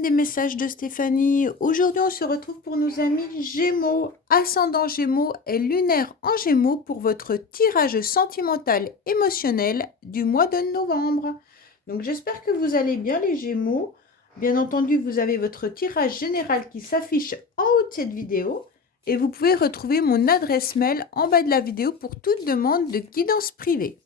chaîne des messages de Stéphanie. Aujourd'hui, on se retrouve pour nos amis Gémeaux, ascendant Gémeaux et lunaire en Gémeaux pour votre tirage sentimental émotionnel du mois de novembre. Donc, j'espère que vous allez bien les Gémeaux. Bien entendu, vous avez votre tirage général qui s'affiche en haut de cette vidéo et vous pouvez retrouver mon adresse mail en bas de la vidéo pour toute demande de guidance privée.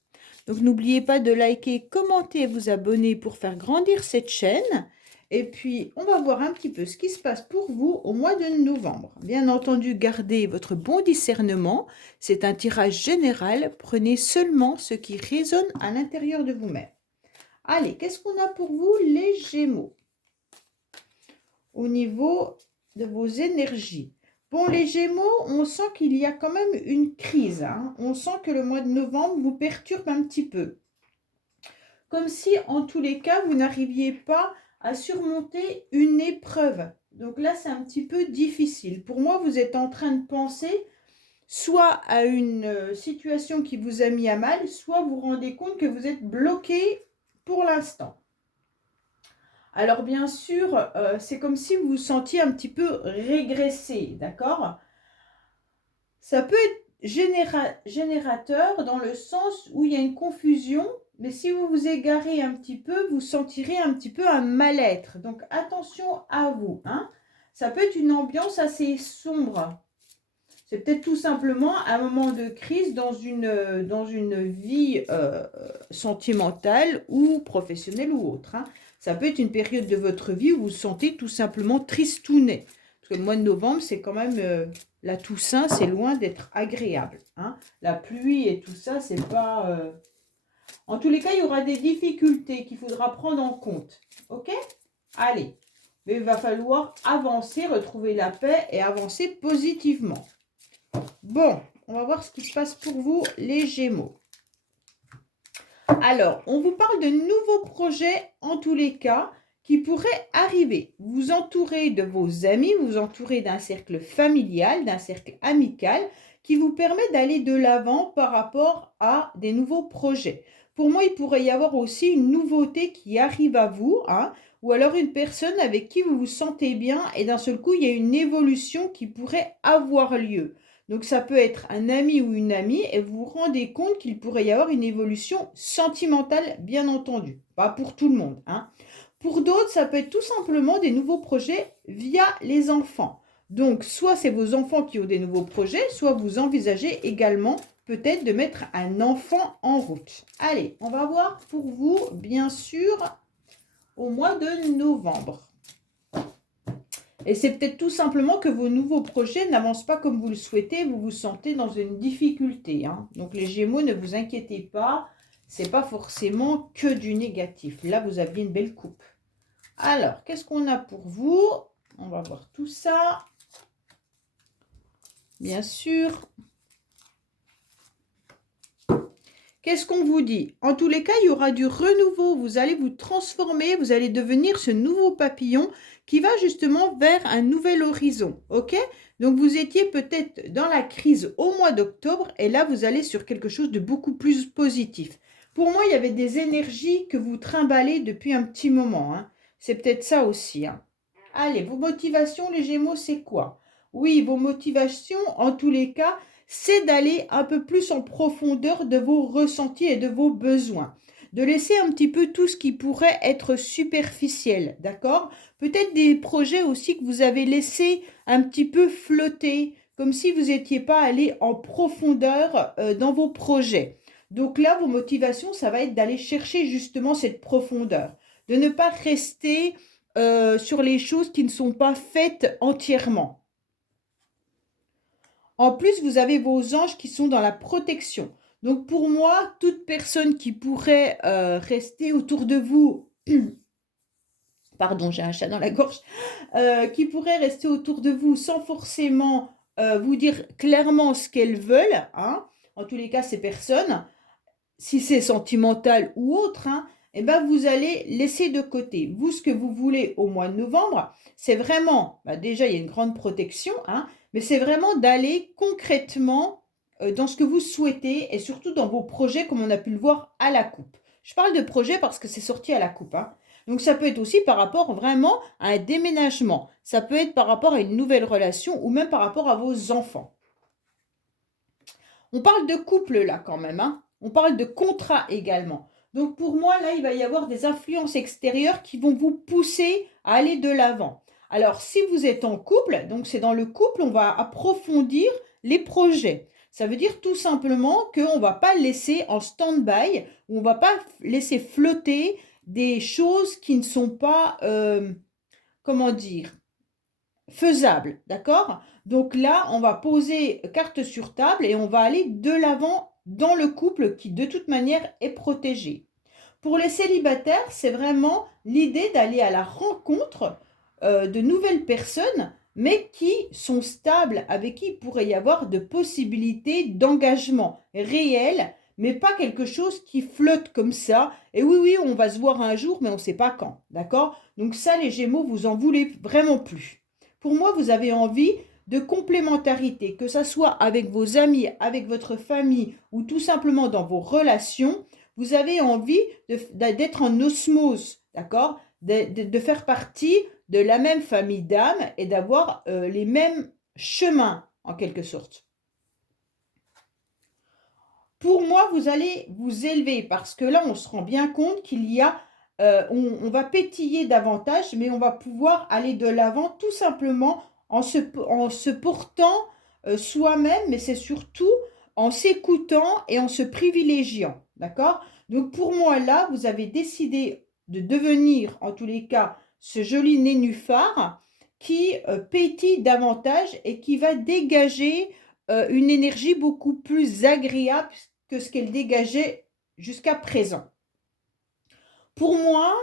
Donc, n'oubliez pas de liker, commenter et vous abonner pour faire grandir cette chaîne. Et puis, on va voir un petit peu ce qui se passe pour vous au mois de novembre. Bien entendu, gardez votre bon discernement. C'est un tirage général. Prenez seulement ce qui résonne à l'intérieur de vous-même. Allez, qu'est-ce qu'on a pour vous, les Gémeaux? Au niveau de vos énergies. Bon, les Gémeaux, on sent qu'il y a quand même une crise. On sent que le mois de novembre vous perturbe un petit peu. Comme si, en tous les cas, vous n'arriviez pas à surmonter une épreuve. Donc là, c'est un petit peu difficile. Pour moi, vous êtes en train de penser soit à une situation qui vous a mis à mal, soit vous vous rendez compte que vous êtes bloqué pour l'instant. Alors bien sûr, c'est comme si vous vous sentiez un petit peu régressé, d'accord? Ça peut être générateur dans le sens où il y a une confusion, mais si vous vous égarez un petit peu, vous sentirez un petit peu un mal-être. Donc attention à vous. Ça peut être une ambiance assez sombre. C'est peut-être tout simplement un moment de crise dans une vie sentimentale ou professionnelle ou autre. Ça peut être une période de votre vie où vous vous sentez tout simplement tristounet. Parce que le mois de novembre, c'est quand même la Toussaint, c'est loin d'être agréable. La pluie et tout ça, c'est pas... En tous les cas, il y aura des difficultés qu'il faudra prendre en compte. Ok? Allez. Mais il va falloir avancer, retrouver la paix et avancer positivement. Bon, on va voir ce qui se passe pour vous, les Gémeaux. Alors, on vous parle de nouveaux projets, en tous les cas, qui pourraient arriver. Vous vous entourez de vos amis, vous vous entourez d'un cercle familial, d'un cercle amical, qui vous permet d'aller de l'avant par rapport à des nouveaux projets. Pour moi, il pourrait y avoir aussi une nouveauté qui arrive à vous, ou alors une personne avec qui vous vous sentez bien et d'un seul coup, il y a une évolution qui pourrait avoir lieu. Donc, ça peut être un ami ou une amie et vous vous rendez compte qu'il pourrait y avoir une évolution sentimentale, bien entendu. Pas pour tout le monde. Pour d'autres, ça peut être tout simplement des nouveaux projets via les enfants. Donc, soit c'est vos enfants qui ont des nouveaux projets, soit vous envisagez également peut-être de mettre un enfant en route. Allez, on va voir pour vous, bien sûr, au mois de novembre. Et c'est peut-être tout simplement que vos nouveaux projets n'avancent pas comme vous le souhaitez, vous vous sentez dans une difficulté. Donc les Gémeaux, ne vous inquiétez pas, ce n'est pas forcément que du négatif. Là, vous aviez une belle coupe. Alors, qu'est-ce qu'on a pour vous? On va voir tout ça. Bien sûr. Qu'est-ce qu'on vous dit? En tous les cas, il y aura du renouveau. Vous allez vous transformer, vous allez devenir ce nouveau papillon qui va justement vers un nouvel horizon. Ok? Donc, vous étiez peut-être dans la crise au mois d'octobre et là, vous allez sur quelque chose de beaucoup plus positif. Pour moi, il y avait des énergies que vous trimballez depuis un petit moment. C'est peut-être ça aussi. Allez, vos motivations, les Gémeaux, c'est quoi? Oui, vos motivations, en tous les cas, c'est d'aller un peu plus en profondeur de vos ressentis et de vos besoins. De laisser un petit peu tout ce qui pourrait être superficiel, d'accord? Peut-être des projets aussi que vous avez laissé un petit peu flotter, comme si vous n'étiez pas allé en profondeur dans vos projets. Donc là, vos motivations, ça va être d'aller chercher justement cette profondeur, de ne pas rester sur les choses qui ne sont pas faites entièrement. En plus, vous avez vos anges qui sont dans la protection. Donc pour moi, toute personne qui pourrait rester autour de vous, pardon, j'ai un chat dans la gorge, qui pourrait rester autour de vous sans forcément vous dire clairement ce qu'elles veulent, en tous les cas ces personnes, si c'est sentimental ou autre, eh ben vous allez laisser de côté. Vous, ce que vous voulez au mois de novembre, c'est vraiment, déjà il y a une grande protection, mais c'est vraiment d'aller concrètement dans ce que vous souhaitez et surtout dans vos projets comme on a pu le voir à la coupe. Je parle de projet parce que c'est sorti à la coupe. Donc ça peut être aussi par rapport vraiment à un déménagement. Ça peut être par rapport à une nouvelle relation ou même par rapport à vos enfants. On parle de couple là quand même, hein. On parle de contrat également. Donc pour moi, là, il va y avoir des influences extérieures qui vont vous pousser à aller de l'avant. Alors, si vous êtes en couple, donc c'est dans le couple, on va approfondir les projets. Ça veut dire tout simplement qu'on ne va pas laisser en stand-by, on ne va pas laisser flotter des choses qui ne sont pas, comment dire, faisable, d'accord? Donc là, on va poser carte sur table et on va aller de l'avant dans le couple qui, de toute manière, est protégé. Pour les célibataires, c'est vraiment l'idée d'aller à la rencontre de nouvelles personnes, mais qui sont stables, avec qui il pourrait y avoir de possibilités d'engagement réel, mais pas quelque chose qui flotte comme ça. Et oui, oui, on va se voir un jour, mais on ne sait pas quand, d'accord? Donc ça, les Gémeaux, vous en voulez vraiment plus. Pour moi, vous avez envie de complémentarité, que ça soit avec vos amis, avec votre famille ou tout simplement dans vos relations. Vous avez envie d'être en osmose, d'accord? De faire partie de la même famille d'âmes et d'avoir les mêmes chemins, en quelque sorte. Pour moi, vous allez vous élever parce que là, on se rend bien compte qu'il y a, on va pétiller davantage, mais on va pouvoir aller de l'avant tout simplement en se portant soi-même, mais c'est surtout en s'écoutant et en se privilégiant. D'accord? Donc pour moi, là, vous avez décidé de devenir, en tous les cas, ce joli nénuphar qui pétille davantage et qui va dégager une énergie beaucoup plus agréable que ce qu'elle dégageait jusqu'à présent. Pour moi,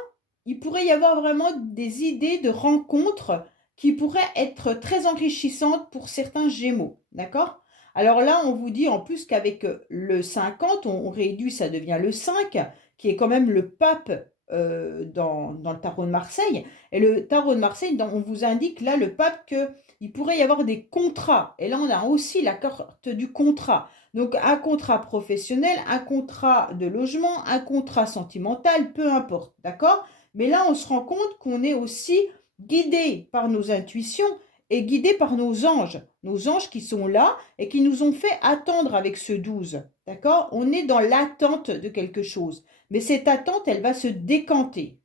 il pourrait y avoir vraiment des idées de rencontres qui pourraient être très enrichissantes pour certains Gémeaux, d'accord? Alors là, on vous dit en plus qu'avec le 50, on réduit, ça devient le 5, qui est quand même le pape dans le tarot de Marseille. Et le tarot de Marseille, on vous indique là, le pape, qu'il pourrait y avoir des contrats. Et là, on a aussi la carte du contrat. Donc un contrat professionnel, un contrat de logement, un contrat sentimental, peu importe, d'accord? Mais là, on se rend compte qu'on est aussi guidé par nos intuitions et guidé par nos anges qui sont là et qui nous ont fait attendre avec ce 12, d'accord? On est dans l'attente de quelque chose, mais cette attente, elle va se décanter.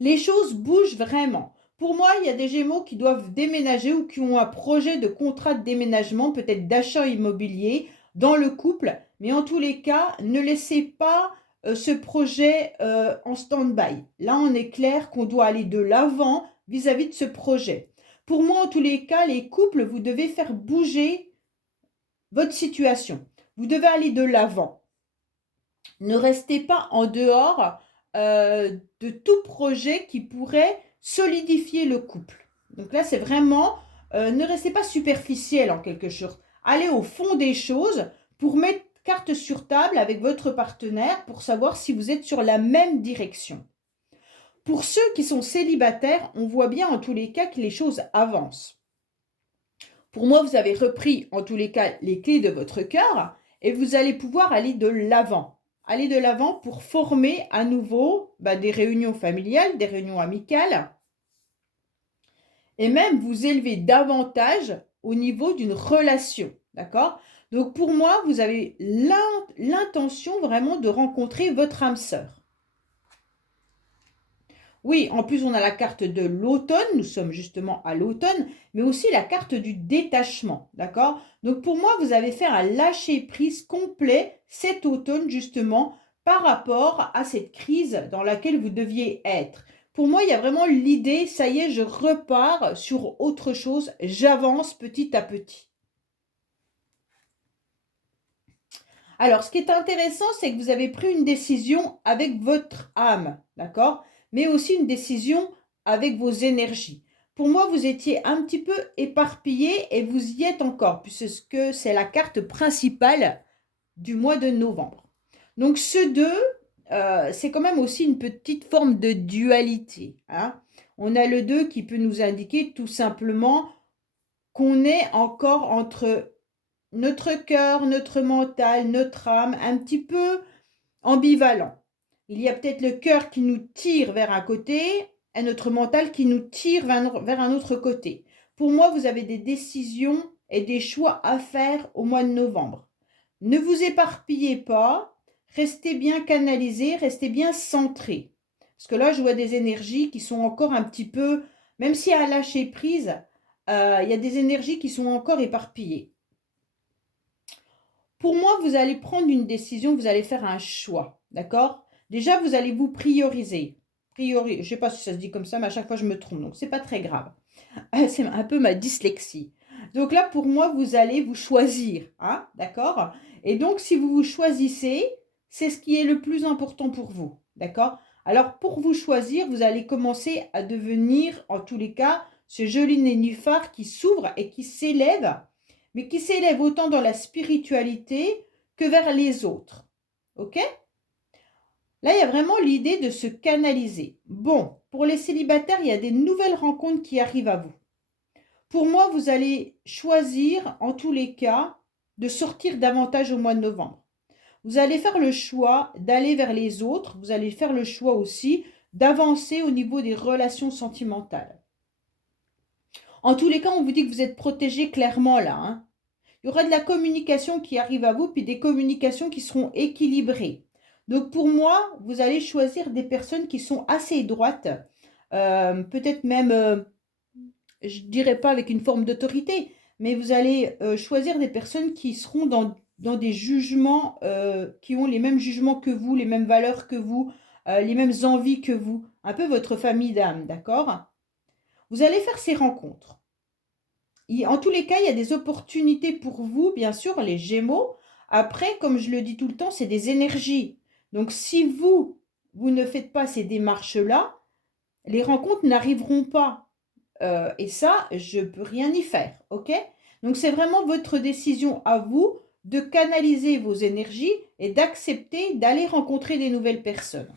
Les choses bougent vraiment. Pour moi, il y a des Gémeaux qui doivent déménager ou qui ont un projet de contrat de déménagement, peut-être d'achat immobilier dans le couple. Mais en tous les cas, ne laissez pas ce projet en stand-by. Là, on est clair qu'on doit aller de l'avant vis-à-vis de ce projet. Pour moi, en tous les cas, les couples, vous devez faire bouger votre situation. Vous devez aller de l'avant. Ne restez pas en dehors de tout projet qui pourrait solidifier le couple. Donc là, c'est vraiment, ne restez pas superficiel en quelque sorte. Allez au fond des choses pour mettre carte sur table avec votre partenaire pour savoir si vous êtes sur la même direction. Pour ceux qui sont célibataires, on voit bien en tous les cas que les choses avancent. Pour moi, vous avez repris en tous les cas les clés de votre cœur et vous allez pouvoir aller de l'avant. Aller de l'avant pour former à nouveau des réunions familiales, des réunions amicales et même vous élever davantage au niveau d'une relation. D'accord? Donc pour moi, vous avez l'intention vraiment de rencontrer votre âme sœur. Oui, en plus, on a la carte de l'automne, nous sommes justement à l'automne, mais aussi la carte du détachement, d'accord? Donc pour moi, vous avez fait un lâcher-prise complet cet automne, justement, par rapport à cette crise dans laquelle vous deviez être. Pour moi, il y a vraiment l'idée, ça y est, je repars sur autre chose, j'avance petit à petit. Alors, ce qui est intéressant, c'est que vous avez pris une décision avec votre âme, d'accord? Mais aussi une décision avec vos énergies. Pour moi, vous étiez un petit peu éparpillé et vous y êtes encore, puisque c'est la carte principale du mois de novembre. Donc, ce 2, c'est quand même aussi une petite forme de dualité, hein? On a le 2 qui peut nous indiquer tout simplement qu'on est encore entre notre cœur, notre mental, notre âme, un petit peu ambivalent. Il y a peut-être le cœur qui nous tire vers un côté et notre mental qui nous tire vers un autre côté. Pour moi, vous avez des décisions et des choix à faire au mois de novembre. Ne vous éparpillez pas, restez bien canalisés, restez bien centrés. Parce que là, je vois des énergies qui sont encore un petit peu, même si à lâcher prise, il y a des énergies qui sont encore éparpillées. Pour moi, vous allez prendre une décision, vous allez faire un choix, d'accord? Déjà, vous allez vous prioriser. Je ne sais pas si ça se dit comme ça, mais à chaque fois, je me trompe, donc c'est pas très grave. C'est un peu ma dyslexie. Donc là, pour moi, vous allez vous choisir, hein, d'accord? Et donc, si vous vous choisissez, c'est ce qui est le plus important pour vous, d'accord? Alors, pour vous choisir, vous allez commencer à devenir, en tous les cas, ce joli nénuphar qui s'ouvre et qui s'élève, mais qui s'élève autant dans la spiritualité que vers les autres, ok? Là, il y a vraiment l'idée de se canaliser. Bon, pour les célibataires, il y a des nouvelles rencontres qui arrivent à vous. Pour moi, vous allez choisir, en tous les cas, de sortir davantage au mois de novembre. Vous allez faire le choix d'aller vers les autres. Vous allez faire le choix aussi d'avancer au niveau des relations sentimentales. En tous les cas, on vous dit que vous êtes protégé clairement là, hein. Il y aura de la communication qui arrive à vous, puis des communications qui seront équilibrées. Donc pour moi, vous allez choisir des personnes qui sont assez droites, peut-être même je ne dirais pas avec une forme d'autorité, mais vous allez choisir des personnes qui seront dans des jugements, qui ont les mêmes jugements que vous, les mêmes valeurs que vous, les mêmes envies que vous, un peu votre famille d'âme, d'accord? Vous allez faire ces rencontres. En tous les cas, il y a des opportunités pour vous, bien sûr, les Gémeaux. Après, comme je le dis tout le temps, c'est des énergies. Donc, si vous ne faites pas ces démarches-là, les rencontres n'arriveront pas. Et ça, je ne peux rien y faire, ok? Donc, c'est vraiment votre décision à vous de canaliser vos énergies et d'accepter d'aller rencontrer des nouvelles personnes.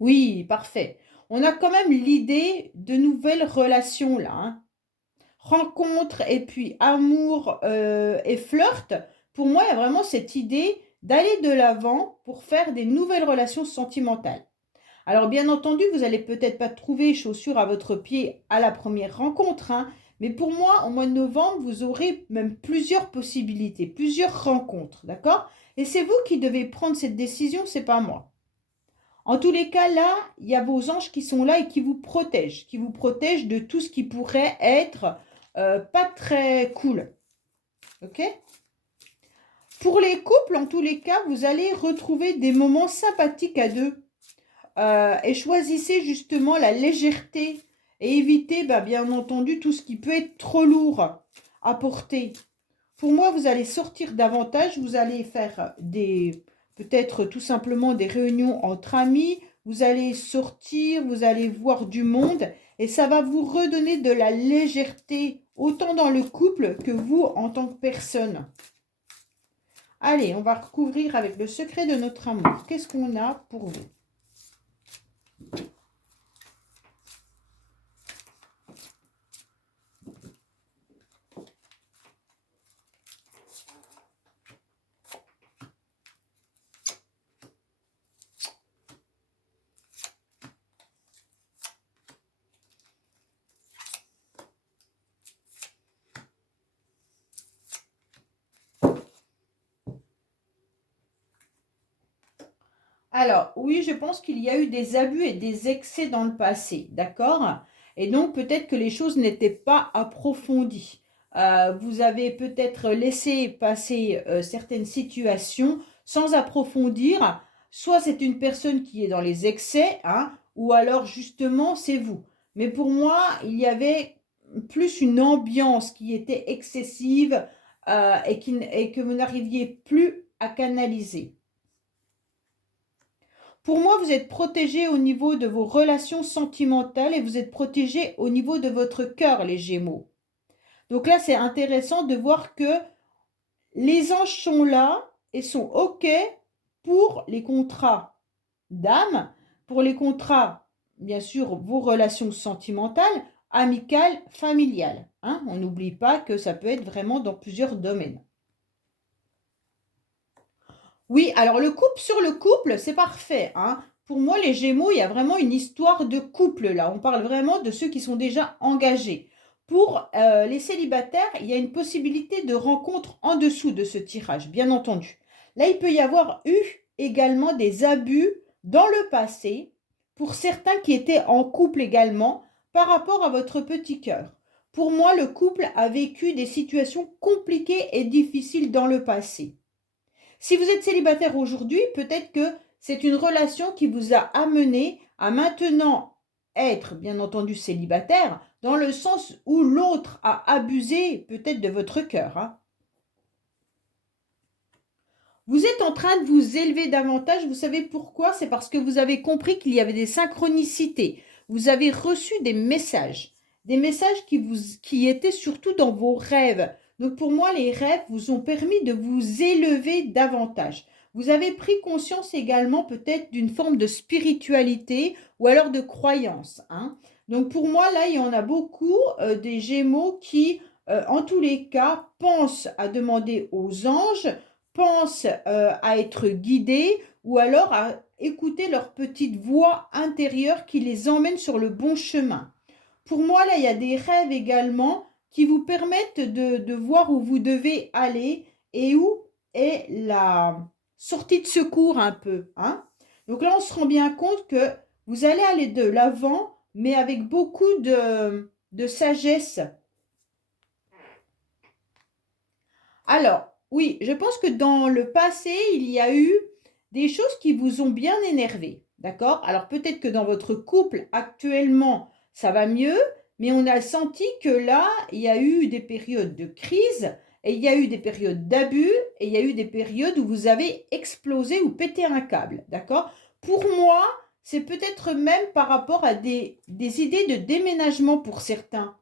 Oui, parfait. On a quand même l'idée de nouvelles relations là, hein. Rencontre et puis amour et flirt. Pour moi, il y a vraiment cette idée d'aller de l'avant pour faire des nouvelles relations sentimentales. Alors bien entendu, vous n'allez peut-être pas trouver chaussures à votre pied à la première rencontre, hein, mais pour moi, au mois de novembre, vous aurez même plusieurs possibilités, plusieurs rencontres, d'accord? Et c'est vous qui devez prendre cette décision, c'est pas moi. En tous les cas, là, il y a vos anges qui sont là et qui vous protègent de tout ce qui pourrait être pas très cool, ok? Pour les couples, en tous les cas, vous allez retrouver des moments sympathiques à deux. Et choisissez justement la légèreté et évitez bien entendu tout ce qui peut être trop lourd à porter. Pour moi, vous allez sortir davantage, vous allez faire peut-être tout simplement des réunions entre amis, vous allez sortir, vous allez voir du monde et ça va vous redonner de la légèreté autant dans le couple que vous en tant que personne. Allez, on va recouvrir avec le secret de notre amour. Qu'est-ce qu'on a pour vous? Alors, oui, je pense qu'il y a eu des abus et des excès dans le passé, d'accord? Et donc, peut-être que les choses n'étaient pas approfondies. Vous avez peut-être laissé passer certaines situations sans approfondir. Soit c'est une personne qui est dans les excès, hein, ou alors justement c'est vous. Mais pour moi, il y avait plus une ambiance qui était excessive et que vous n'arriviez plus à canaliser. Pour moi, vous êtes protégé au niveau de vos relations sentimentales et vous êtes protégé au niveau de votre cœur, les Gémeaux. Donc là, c'est intéressant de voir que les anges sont là et sont OK pour les contrats d'âme, pour les contrats, bien sûr, vos relations sentimentales, amicales, familiales, hein. On n'oublie pas que ça peut être vraiment dans plusieurs domaines. Oui, alors le couple sur le couple, c'est parfait, hein. Pour moi, les Gémeaux, il y a vraiment une histoire de couple là. On parle vraiment de ceux qui sont déjà engagés. Pour les célibataires, il y a une possibilité de rencontre en dessous de ce tirage, bien entendu. Là, il peut y avoir eu également des abus dans le passé pour certains qui étaient en couple également par rapport à votre petit cœur. Pour moi, le couple a vécu des situations compliquées et difficiles dans le passé. Si vous êtes célibataire aujourd'hui, peut-être que c'est une relation qui vous a amené à maintenant être, bien entendu, célibataire, dans le sens où l'autre a abusé peut-être de votre cœur, hein. Vous êtes en train de vous élever davantage, vous savez pourquoi? C'est parce que vous avez compris qu'il y avait des synchronicités. Vous avez reçu des messages qui étaient surtout dans vos rêves. Donc pour moi, les rêves vous ont permis de vous élever davantage. Vous avez pris conscience également peut-être d'une forme de spiritualité ou alors de croyance, hein. Donc pour moi, là, il y en a beaucoup des Gémeaux qui, en tous les cas, pensent à demander aux anges, pensent à être guidés ou alors à écouter leur petite voix intérieure qui les emmène sur le bon chemin. Pour moi, là, il y a des rêves également qui vous permettent de voir où vous devez aller et où est la sortie de secours un peu, hein. Donc là, on se rend bien compte que vous allez aller de l'avant, mais avec beaucoup de sagesse. Alors, oui, je pense que dans le passé, il y a eu des choses qui vous ont bien énervé, d'accord? Alors peut-être que dans votre couple actuellement, ça va mieux, mais on a senti que là, il y a eu des périodes de crise et il y a eu des périodes d'abus et il y a eu des périodes où vous avez explosé ou pété un câble, d'accord? Pour moi, c'est peut-être même par rapport à des idées de déménagement pour certains.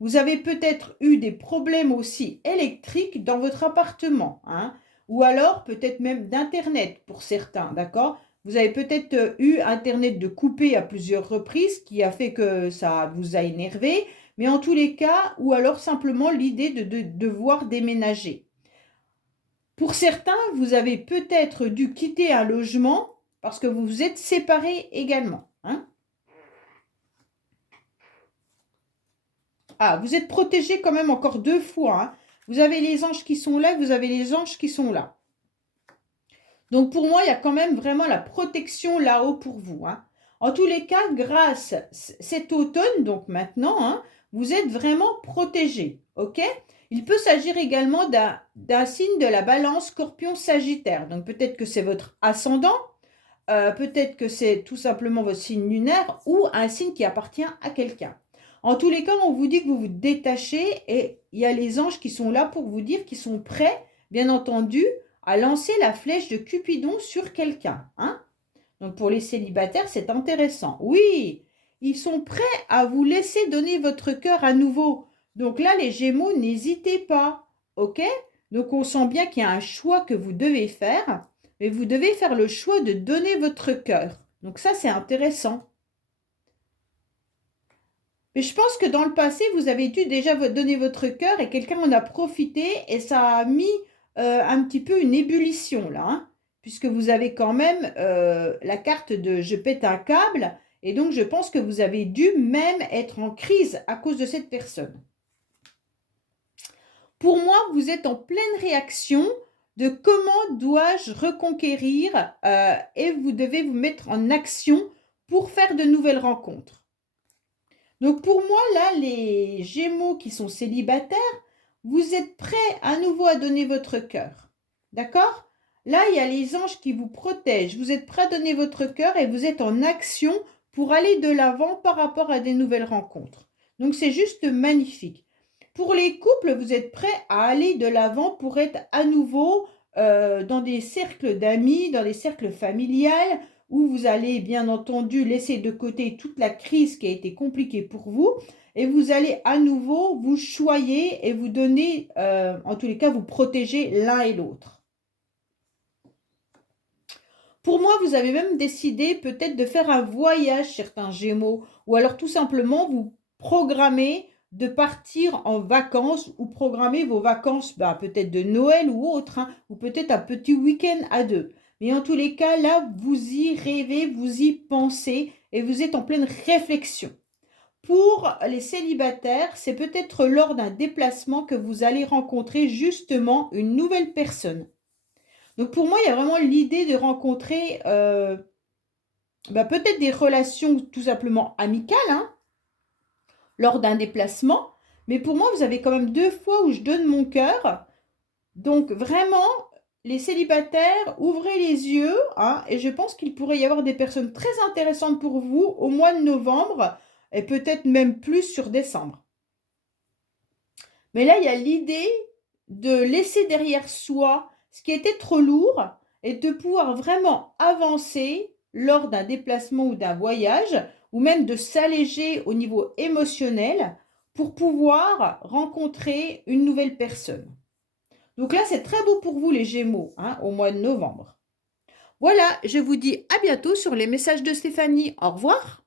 Vous avez peut-être eu des problèmes aussi électriques dans votre appartement, hein, ou alors peut-être même d'Internet pour certains, d'accord? Vous avez peut-être eu Internet de coupé à plusieurs reprises qui a fait que ça vous a énervé, mais en tous les cas, ou alors simplement l'idée de devoir déménager. Pour certains, vous avez peut-être dû quitter un logement parce que vous vous êtes séparés également, hein. Ah, vous êtes protégé quand même encore deux fois, hein. Vous avez les anges qui sont là, vous avez les anges qui sont là. Donc pour moi, il y a quand même vraiment la protection là-haut pour vous, hein. En tous les cas, grâce cet automne, donc maintenant, hein, vous êtes vraiment protégé, ok? Il peut s'agir également d'un signe de la balance Scorpion-Sagittaire. Donc peut-être que c'est votre ascendant, peut-être que c'est tout simplement votre signe lunaire ou un signe qui appartient à quelqu'un. En tous les cas, on vous dit que vous vous détachez et il y a les anges qui sont là pour vous dire qu'ils sont prêts, bien entendu, à lancer la flèche de Cupidon sur quelqu'un, hein. Donc pour les célibataires, c'est intéressant. Oui, ils sont prêts à vous laisser donner votre cœur à nouveau. Donc là, les Gémeaux, n'hésitez pas, ok? Donc on sent bien qu'il y a un choix que vous devez faire, mais vous devez faire le choix de donner votre cœur. Donc ça, c'est intéressant. Mais je pense que dans le passé, vous avez dû déjà donner votre cœur et quelqu'un en a profité et ça a mis un petit peu une ébullition là, hein, puisque vous avez quand même la carte de je pète un câble et donc je pense que vous avez dû même être en crise à cause de cette personne. Pour moi, vous êtes en pleine réaction de comment dois-je reconquérir et vous devez vous mettre en action pour faire de nouvelles rencontres. Donc pour moi, là, les Gémeaux qui sont célibataires, vous êtes prêts à nouveau à donner votre cœur. D'accord? Là, il y a les anges qui vous protègent. Vous êtes prêts à donner votre cœur et vous êtes en action pour aller de l'avant par rapport à des nouvelles rencontres. Donc c'est juste magnifique. Pour les couples, vous êtes prêts à aller de l'avant pour être à nouveau dans des cercles d'amis, dans des cercles familiales, où vous allez bien entendu laisser de côté toute la crise qui a été compliquée pour vous et vous allez à nouveau vous choyer et vous donner, en tous les cas, vous protéger l'un et l'autre. Pour moi, vous avez même décidé peut-être de faire un voyage, certains Gémeaux, ou alors tout simplement vous programmer de partir en vacances ou programmer vos vacances, bah, peut-être de Noël ou autre, hein, ou peut-être un petit week-end à deux. Mais en tous les cas, là, vous y rêvez, vous y pensez et vous êtes en pleine réflexion. Pour les célibataires, c'est peut-être lors d'un déplacement que vous allez rencontrer justement une nouvelle personne. Donc pour moi, il y a vraiment l'idée de rencontrer bah, peut-être des relations tout simplement amicales, hein, lors d'un déplacement. Mais pour moi, vous avez quand même 2 fois où je donne mon cœur. Donc vraiment, les célibataires, ouvrez les yeux, hein, et je pense qu'il pourrait y avoir des personnes très intéressantes pour vous au mois de novembre et peut-être même plus sur décembre. Mais là, il y a l'idée de laisser derrière soi ce qui était trop lourd et de pouvoir vraiment avancer lors d'un déplacement ou d'un voyage, ou même de s'alléger au niveau émotionnel pour pouvoir rencontrer une nouvelle personne. Donc là, c'est très beau pour vous les Gémeaux, hein, au mois de novembre. Voilà, je vous dis à bientôt sur les messages de Stéphanie. Au revoir.